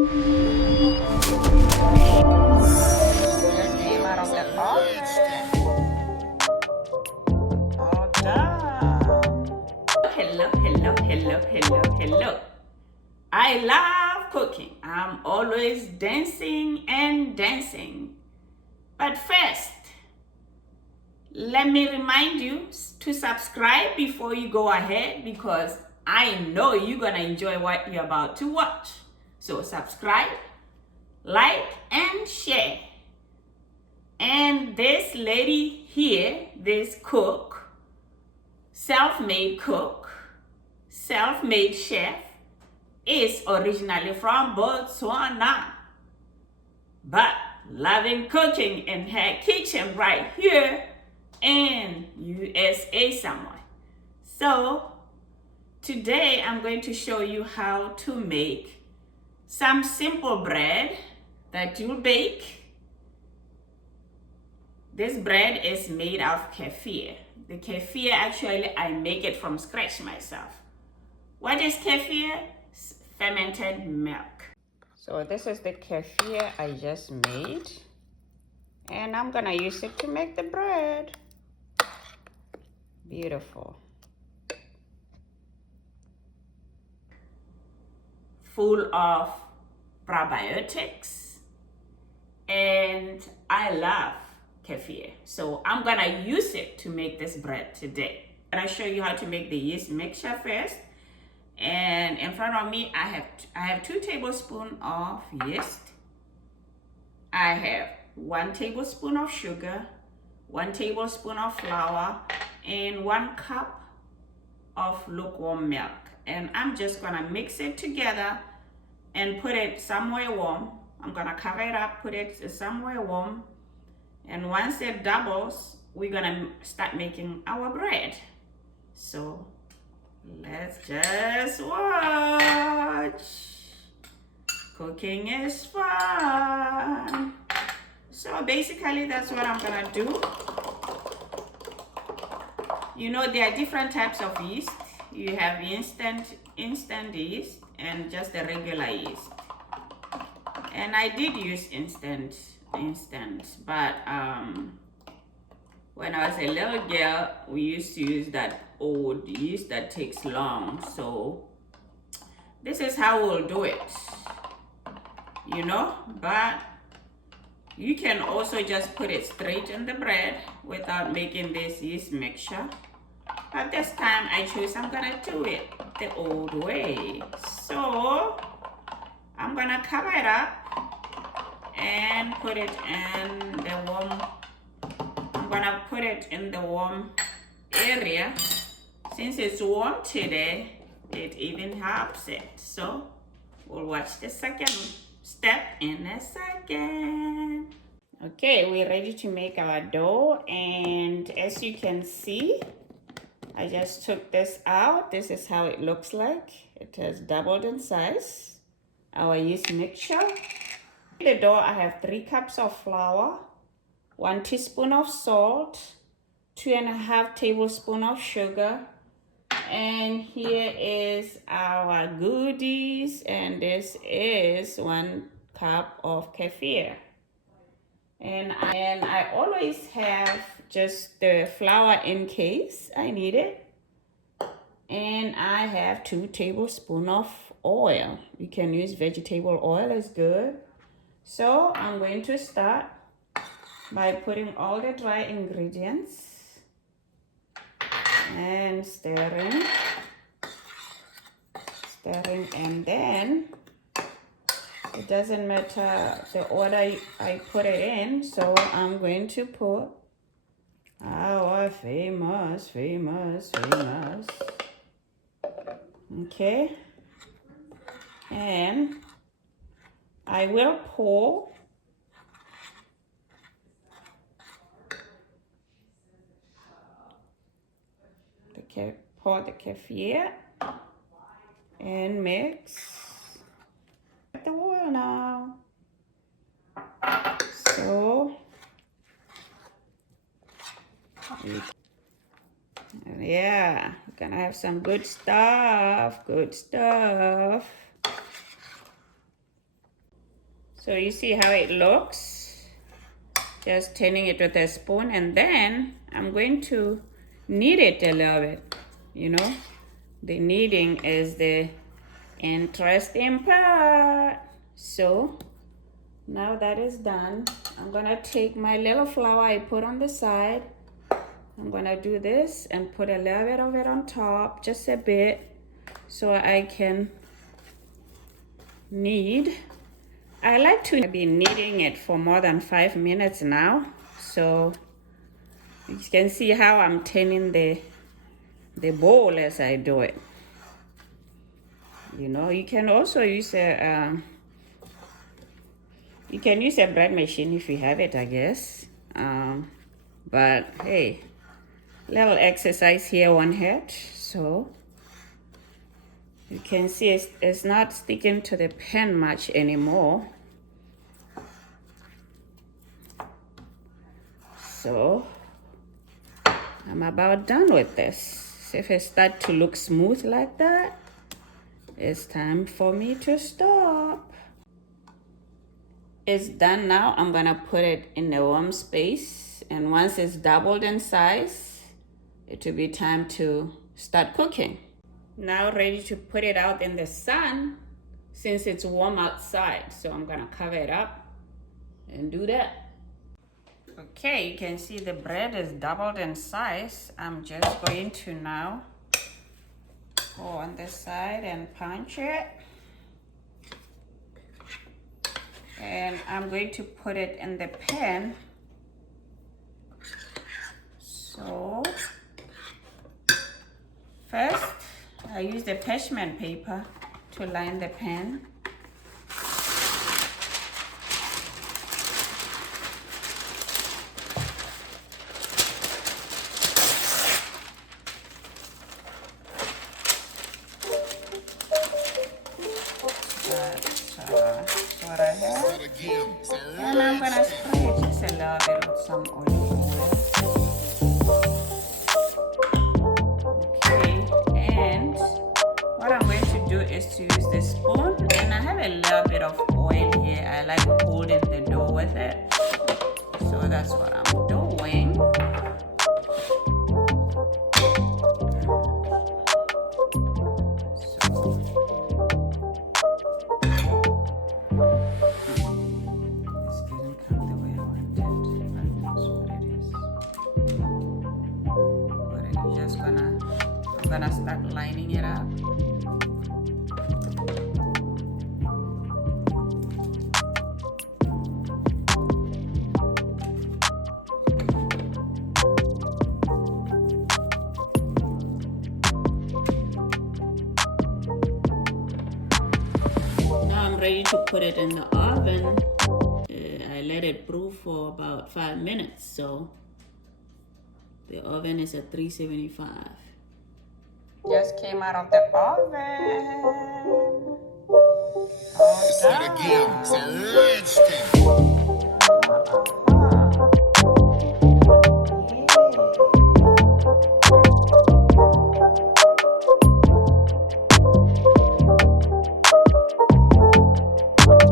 Came out of the oven. All done. Hello. I love cooking. I'm always dancing and dancing. But first, let me remind you to subscribe before you go ahead, because I know you're gonna enjoy what you're about to watch. So subscribe, like, and share. And this lady here, this cook, self-made cook, self-made chef, is originally from Botswana, but loving cooking in her kitchen right here in USA somewhere. So today I'm going to show you how to make some simple bread that you'll bake. This bread is made of kefir. The kefir, actually, I make it from scratch myself. What is kefir? Fermented milk. So this is the kefir I just made, and I'm gonna use it to make the bread. Beautiful. Full of probiotics, and I love kefir. So I'm gonna use it to make this bread today. I'm gonna show you how to make the yeast mixture first. And in front of me, I have 2 tablespoons of yeast. I have 1 tablespoon of sugar, 1 tablespoon of flour, and 1 cup of lukewarm milk. And I'm just gonna mix it together and put it somewhere warm. I'm gonna cover it up, put it somewhere warm. And once it doubles, we're gonna start making our bread. So let's just watch. Cooking is fun. So basically that's what I'm gonna do. You know, there are different types of yeast. You have instant yeast and just the regular yeast. And I did use instant, but when I was a little girl, we used to use that old yeast that takes long. So this is how we'll do it, you know. But you can also just put it straight in the bread without making this yeast mixture. But this time I chose I'm gonna do it the old way. So I'm gonna cover it up and put it in the warm. I'm gonna put it in the warm area. Since it's warm today, it even helps it. So we'll watch the second step in a second. Okay, we're ready to make our dough, and as you can see, I just took this out. This is how it looks like. It has doubled in size. Our yeast mixture. In the dough, I have 3 cups of flour, 1 teaspoon of salt, 2.5 tablespoons of sugar, and here is our goodies, and this is 1 cup of kefir. And I always have just the flour in case I need it. And I have 2 tablespoons of oil. You can use vegetable oil, it's good. So I'm going to start by putting all the dry ingredients and stirring, and then it doesn't matter the order I put it in. So I'm going to put our famous, okay, and I will pour the kefir and mix the oil now. So yeah, we're gonna have some good stuff. So you see how it looks? Just turning it with a spoon, and then I'm going to knead it a little bit. You know, the kneading is the interesting part. So now that is done, I'm gonna take my little flour I put on the side. I'm gonna do this and put a little bit of it on top, just a bit, so I can knead. I like to be kneading it for more than 5 minutes now. So you can see how I'm turning the bowl as I do it. You know, you can also use a bread machine if you have it, I guess. But hey, little exercise here won't hurt. So you can see it's not sticking to the pan much anymore. So I'm about done with this. So if it starts to look smooth like that, it's time for me to stop. It's done now. I'm gonna put it in a warm space, and once it's doubled in size, it will be time to start cooking. Now ready to put it out in the sun since it's warm outside. So I'm gonna cover it up and do that. Okay, you can see the bread is doubled in size. I'm just going to now go on this side and punch it. And I'm going to put it in the pan. So first, I use the parchment paper to line the pan. That's what I have. And I'm gonna spray it just a little bit with some olive oil. Okay, and what I'm going to do is to use the spoon, and I have a little bit of oil here. I like holding the dough with it, so that's what I'm doing. I'm gonna start lining it up. Now I'm ready to put it in the oven. I let it brew for about 5 minutes, so the oven is at 375. Just came out of the oven. All done.